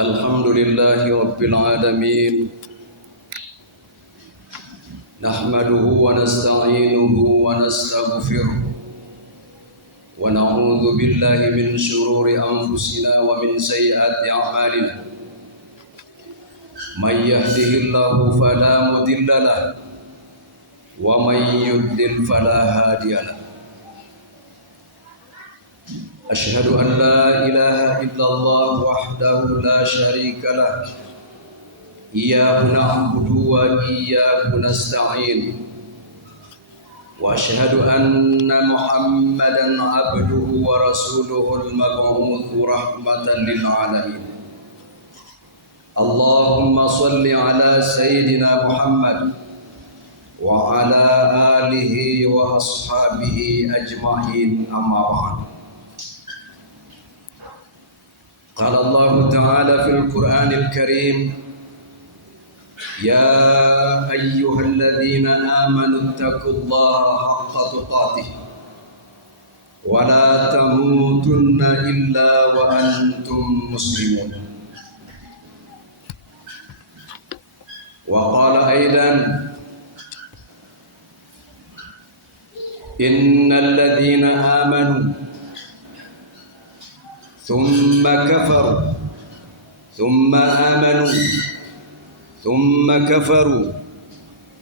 Alhamdulillahi Rabbil Alamin. Nahmaduhu wa nasta'inuhu wa nastaghfiruh wa na'udzu billahi min shururi anfusina wa min sayyiati a'malina. May yahdihillahu fala mudilla lahu wa may yudlil fala hadiya lahu. Asyhadu an la ilaha illallah wahdahu la syarika lah. Iyyahu na'budu wa iyyahu nasta'in. Wa asyhadu anna Muhammadan abduhu wa rasuluhul mab'utsu rahmatan lil alamin. Allahumma shalli ala sayyidina Muhammad wa ala alihi wa ashabihi ajma'in, amma ba'd. قال الله تعالى في القرآن الكريم: يا أيها الذين آمنوا اتقوا الله حق تقاته ولا تموتن إلا وأنتم مسلمون. وقال أيضا: إن الذين آمنوا ثم كفروا ثم آمنوا ثم كفروا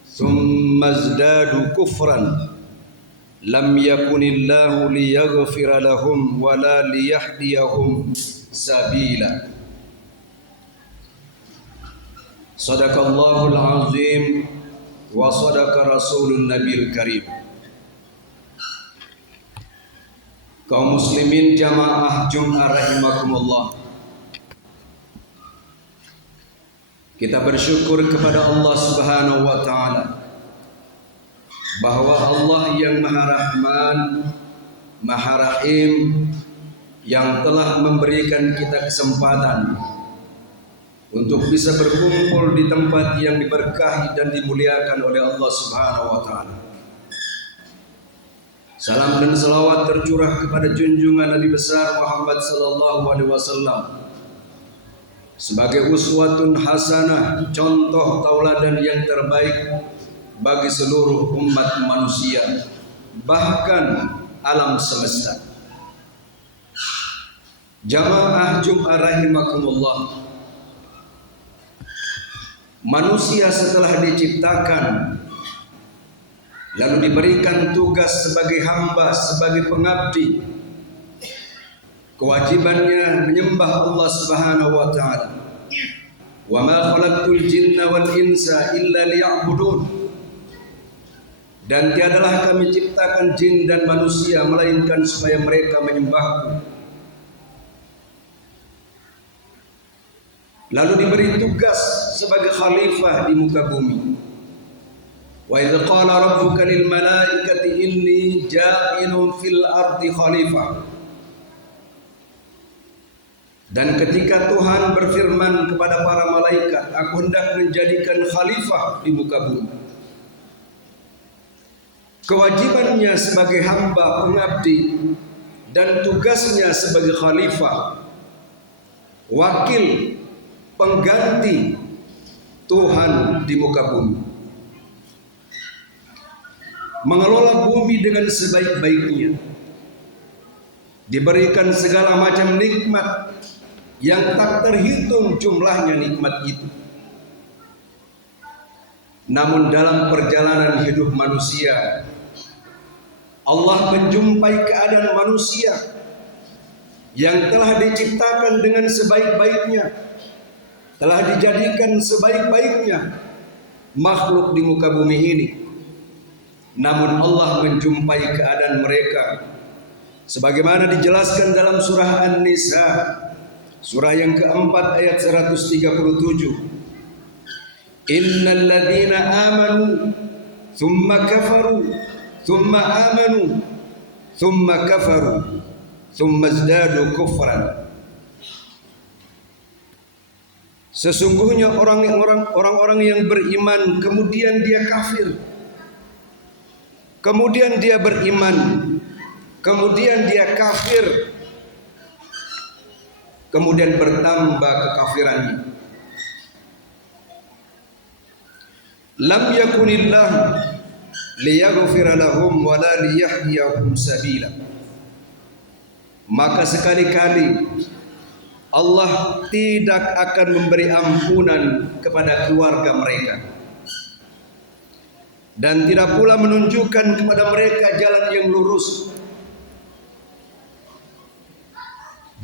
ثم ازدادوا كفرا لم يكن الله ليغفر لهم ولا ليهديهم سبيلا. صدق الله العظيم وصدق رسول النبي الكريم. Kaum muslimin jamaah Jum'ah rahimakumullah, kita bersyukur kepada Allah Subhanahu wa taala bahwa Allah yang Maha Rahman, Maha Rahim, yang telah memberikan kita kesempatan untuk bisa berkumpul di tempat yang diberkahi dan dimuliakan oleh Allah Subhanahu wa taala. Salam dan salawat tercurah kepada junjungan Nabi besar Muhammad sallallahu alaihi wasallam sebagai uswatun hasanah, contoh tauladan yang terbaik bagi seluruh umat manusia, bahkan alam semesta. Jamaah Jum'ah rahimakumullah, manusia setelah diciptakan lalu diberikan tugas sebagai hamba, sebagai pengabdi, kewajibannya menyembah Allah Subhanahu wa taala. Wa ma khalaqtul jinna wal insa illa liya'budun. Dan tiadalah kami ciptakan jin dan manusia melainkan supaya mereka menyembahku. Lalu diberi tugas sebagai khalifah di muka bumi. Wa idz qala rabbuka lil malaikati inni ja'ilun fil ardi khalifah. Dan ketika Tuhan berfirman kepada para malaikat, aku hendak menjadikan khalifah di muka bumi. Kewajibannya sebagai hamba pengabdi dan tugasnya sebagai khalifah, wakil pengganti Tuhan di muka bumi, mengelola bumi dengan sebaik-baiknya, diberikan segala macam nikmat yang tak terhitung jumlahnya nikmat itu. Namun dalam perjalanan hidup manusia, Allah menjumpai keadaan manusia yang telah diciptakan dengan sebaik-baiknya, telah dijadikan sebaik-baiknya makhluk di muka bumi ini. Namun Allah menjumpai keadaan mereka sebagaimana dijelaskan dalam surah An-Nisa, surah yang keempat ayat 137. Innal ladzina amanu thumma kafaru thumma amanu thumma kafaru thumma izdadu kufran. Sesungguhnya orang-orang yang beriman kemudian dia kafir, kemudian dia beriman, kemudian dia kafir, kemudian bertambah kekafirannya. Lam yakunillah liyaghfira lahum wa la liyahdiyahum sabila. Maka sekali-kali Allah tidak akan memberi ampunan kepada keluarga mereka, dan tidak pula menunjukkan kepada mereka jalan yang lurus.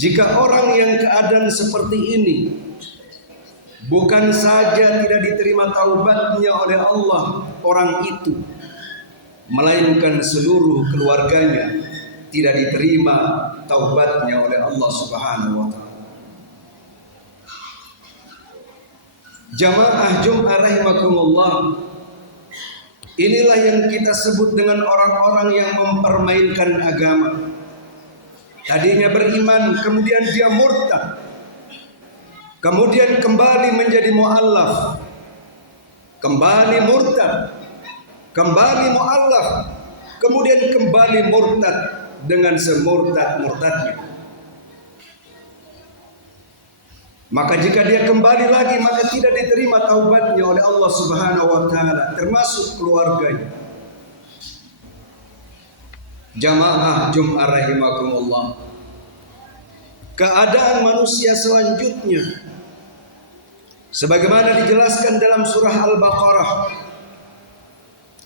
Jika orang yang keadaan seperti ini bukan saja tidak diterima taubatnya oleh Allah orang itu, melainkan seluruh keluarganya tidak diterima taubatnya oleh Allah Subhanahu wa taala. Jamaah Jumat rahimakumullah, inilah yang kita sebut dengan orang-orang yang mempermainkan agama. Tadinya beriman, kemudian dia murtad, kemudian kembali menjadi mu'allaf, kembali murtad, kembali mu'allaf, kemudian kembali murtad dengan semurtad-murtadnya. Maka jika dia kembali lagi, maka tidak diterima taubatnya oleh Allah Subhanahu wa taala, termasuk keluarganya. Jamaah Jumat rahimakumullah, keadaan manusia selanjutnya sebagaimana dijelaskan dalam surah Al-Baqarah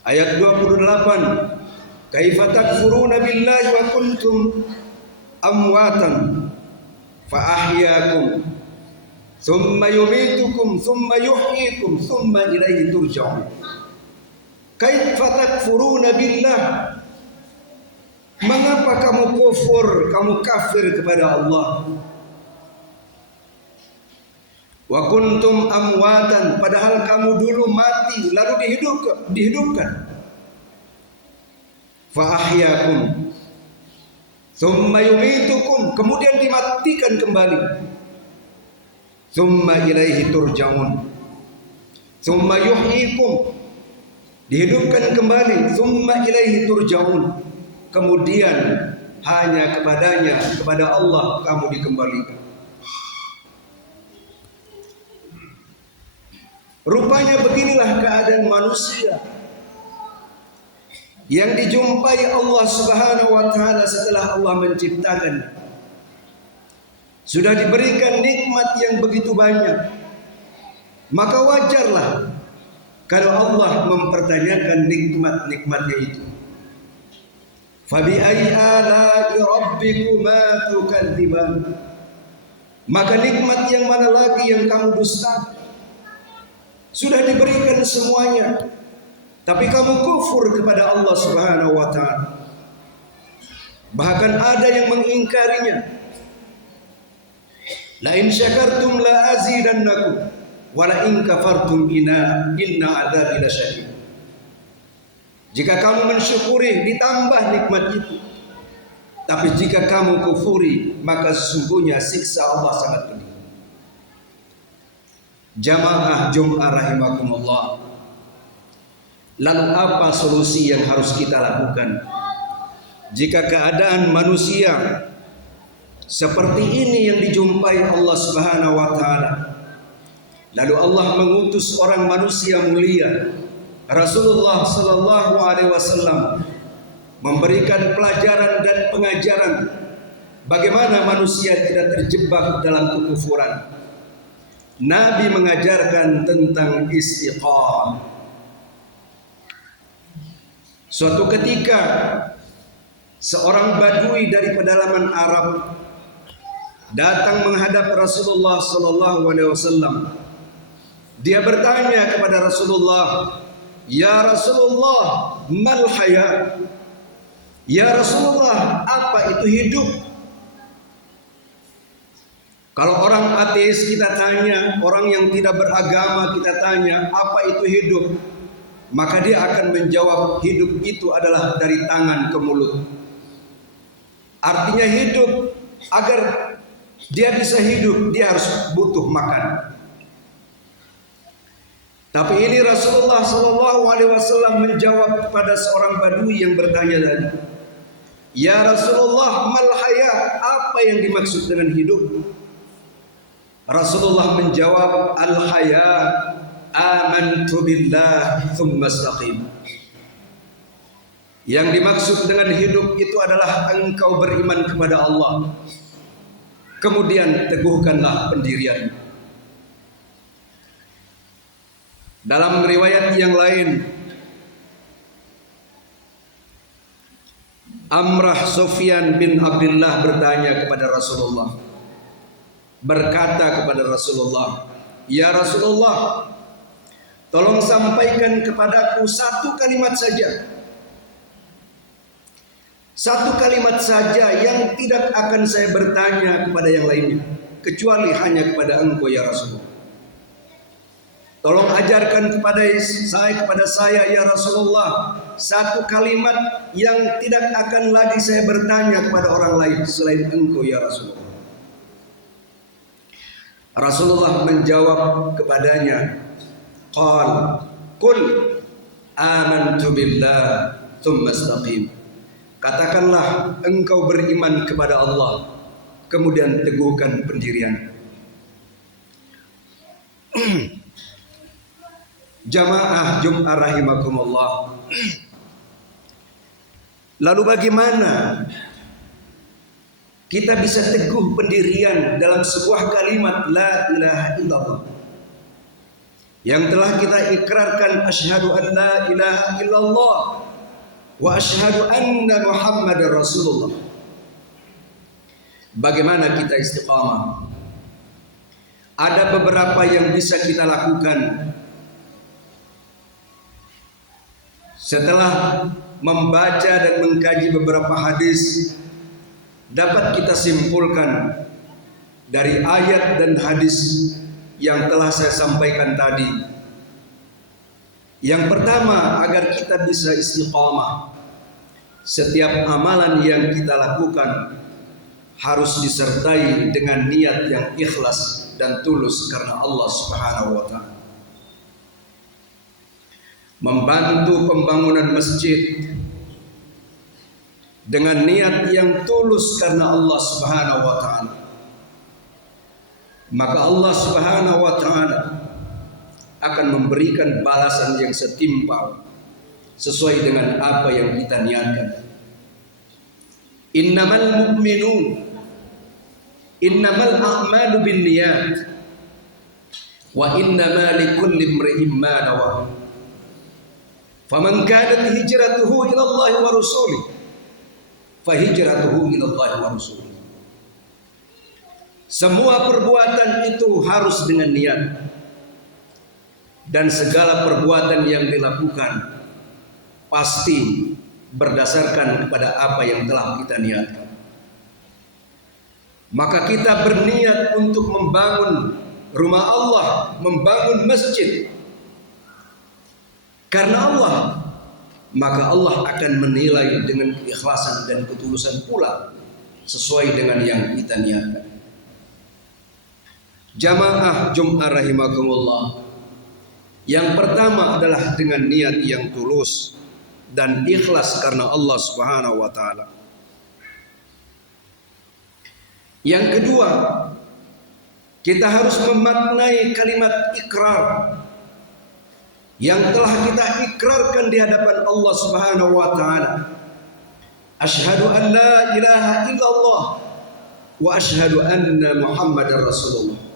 ayat 28, kaifa takfuruna billahi wa kuntum amwatan fa ahyaakum thumma yumitukum thumma yuhyikum thumma ilaihi turja'un. Kaifa takfuruna billah, mengapa kamu kufur, kamu kafir kepada Allah? Wa kuntum amwatan, padahal kamu dulu mati lalu dihidupkan. Fa ahyakum thumma yumitukum, kemudian dimatikan kembali. Thumma ilaihi turja'un. Thumma yuhyikum, dihidupkan kembali. Thumma ilaihi turja'un, kemudian hanya kepadanya, kepada Allah kamu dikembalikan. Rupanya beginilah keadaan manusia yang dijumpai Allah Subhanahu wa taala setelah Allah menciptakan. Sudah diberikan nikmat yang begitu banyak, maka wajarlah kalau Allah mempertanyakan nikmat-nikmatnya itu. Fabi ayyi ala'i rabbikuma tukadziban, maka nikmat yang mana lagi yang kamu dustakan? Sudah diberikan semuanya, tapi kamu kufur kepada Allah Subhanahu wa taala. Bahkan ada yang mengingkarinya. La in syakartum la azidannakum wa la in kafartum inna adzabi lasyadid. Jika kamu mensyukuri, ditambah nikmat itu. Tapi jika kamu kufuri, maka sesungguhnya siksa Allah sangat pedih. Jamaah Jumat rahimakumullah, lalu apa solusi yang harus kita lakukan jika keadaan manusia seperti ini yang dijumpai Allah Subhanahu wa taala? Lalu Allah mengutus orang manusia mulia, Rasulullah sallallahu alaihi wasallam, memberikan pelajaran dan pengajaran bagaimana manusia tidak terjebak dalam kekufuran. Nabi mengajarkan tentang istiqamah. Suatu ketika seorang badui dari pedalaman Arab datang menghadap Rasulullah sallallahu alaihi wasallam. Dia bertanya kepada Rasulullah, "Ya Rasulullah, mal haya?" Ya Rasulullah, apa itu hidup? Kalau orang ateis kita tanya, orang yang tidak beragama kita tanya, apa itu hidup? Maka dia akan menjawab, hidup itu adalah dari tangan ke mulut. Artinya hidup, agar dia bisa hidup, dia harus butuh makan. Tapi ini Rasulullah SAW menjawab kepada seorang badui yang bertanya tadi, "Ya Rasulullah, mal haya?" Apa yang dimaksud dengan hidup? Rasulullah menjawab, al-haya amantu billah thumma istaqim. Yang dimaksud dengan hidup itu adalah engkau beriman kepada Allah, kemudian teguhkanlah pendirian. Dalam riwayat yang lain, Amrah Sufyan bin Abdullah bertanya kepada Rasulullah, berkata kepada Rasulullah, ya Rasulullah, tolong sampaikan kepadaku satu kalimat saja. Satu kalimat saja yang tidak akan saya bertanya kepada yang lainnya, kecuali hanya kepada engkau ya Rasulullah. Tolong ajarkan kepada saya ya Rasulullah satu kalimat yang tidak akan lagi saya bertanya kepada orang lain selain engkau ya Rasulullah. Rasulullah menjawab kepadanya, qul amantu billah thumma istaqim. Katakanlah engkau beriman kepada Allah, kemudian teguhkan pendirian. Jamaah Jum'ah rahimakumullah. Lalu bagaimana kita bisa teguh pendirian dalam sebuah kalimat la ilaha illallah yang telah kita ikrarkan, asyhadu an la ilaha illallah wa asyhadu anna Muhammadar Rasulullah. Bagaimana kita istiqamah? Ada beberapa yang bisa kita lakukan. Setelah membaca dan mengkaji beberapa hadis, dapat kita simpulkan dari ayat dan hadis yang telah saya sampaikan tadi. Yang pertama, agar kita bisa istiqamah, setiap amalan yang kita lakukan harus disertai dengan niat yang ikhlas dan tulus karena Allah Subhanahu wa Ta'ala. Membantu pembangunan masjid dengan niat yang tulus karena Allah Subhanahu wa Ta'ala, maka Allah Subhanahu wa Ta'ala akan memberikan balasan yang setimpal sesuai dengan apa yang kita niatkan. Innamal a'malu binniyat wa innama likulli imri'in ma nawa. Faman kanat hijratuhu ila Allah wa rasulih fa hijratuhu ila Allah wa rasulih. Semua perbuatan itu harus dengan niat, dan segala perbuatan yang dilakukan pasti berdasarkan kepada apa yang telah kita niatkan. Maka kita berniat untuk membangun rumah Allah, membangun masjid karena Allah, maka Allah akan menilai dengan keikhlasan dan ketulusan pula sesuai dengan yang kita niatkan. Jamaah Jum'ah rahimakumullah. Yang pertama adalah dengan niat yang tulus dan ikhlas karena Allah Subhanahu wa Ta'ala. Yang kedua, kita harus memaknai kalimat ikrar yang telah kita ikrarkan di hadapan Allah Subhanahu wa Ta'ala. Asyhadu an la ilaha illallah wa asyhadu anna Muhammadar Rasulullah.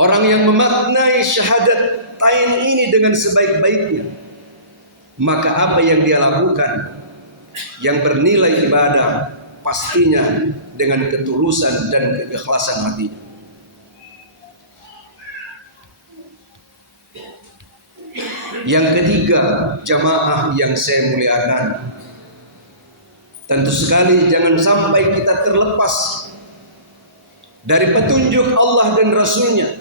Orang yang memaknai syahadat tain ini dengan sebaik-baiknya, maka apa yang dia lakukan yang bernilai ibadah pastinya dengan ketulusan dan keikhlasan hatinya. Yang ketiga, jamaah yang saya muliakan, tentu sekali jangan sampai kita terlepas dari petunjuk Allah dan Rasulnya,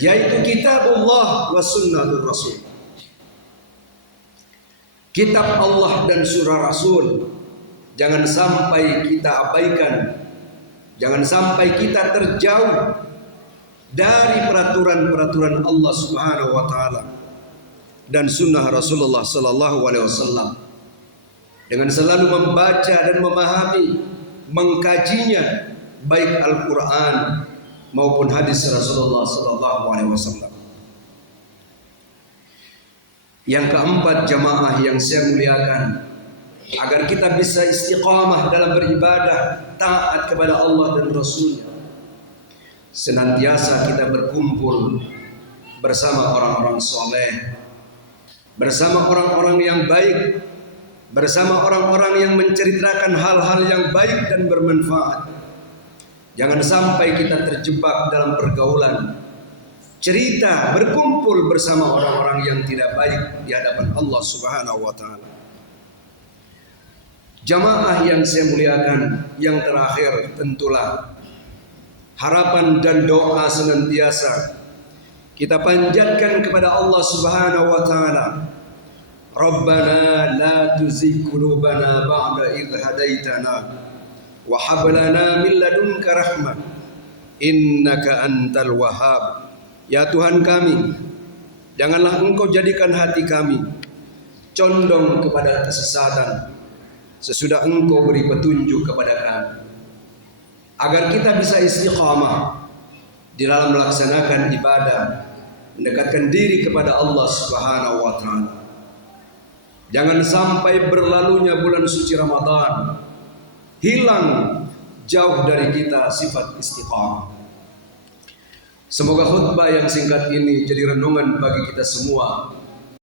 yaitu kitabullah wa sunnatul Rasul. Kitab Allah dan surah Rasul jangan sampai kita abaikan, jangan sampai kita terjauh dari peraturan-peraturan Allah Subhanahu wa Ta'ala dan sunnah Rasulullah Sallallahu Alaihi Wasallam, dengan selalu membaca dan memahami, mengkajinya, baik Al-Quran maupun hadis Rasulullah sallallahu alaihi wasallam. Yang keempat, jamaah yang saya muliakan, agar kita bisa istiqamah dalam beribadah, taat kepada Allah dan Rasul-Nya, senantiasa kita berkumpul bersama orang-orang soleh, bersama orang-orang yang baik, bersama orang-orang yang menceritakan hal-hal yang baik dan bermanfaat. Jangan sampai kita terjebak dalam pergaulan cerita, berkumpul bersama orang-orang yang tidak baik di hadapan Allah Subhanahu wa taala. Jamaah yang saya muliakan, yang terakhir tentulah harapan dan doa senantiasa kita panjatkan kepada Allah Subhanahu wa taala. Rabbana la tuzigh qulubana ba'da idh hadaitana wa hab lana min ladunka rahmah innaka antal wahhab. Ya Tuhan kami, janganlah Engkau jadikan hati kami condong kepada kesesatan sesudah Engkau beri petunjuk kepada kami, agar kita bisa istiqamah di dalam melaksanakan ibadah, mendekatkan diri kepada Allah Subhanahu wa taala. Jangan sampai berlalunya bulan suci Ramadan hilang jauh dari kita sifat istiqamah. Semoga khutbah yang singkat ini jadi renungan bagi kita semua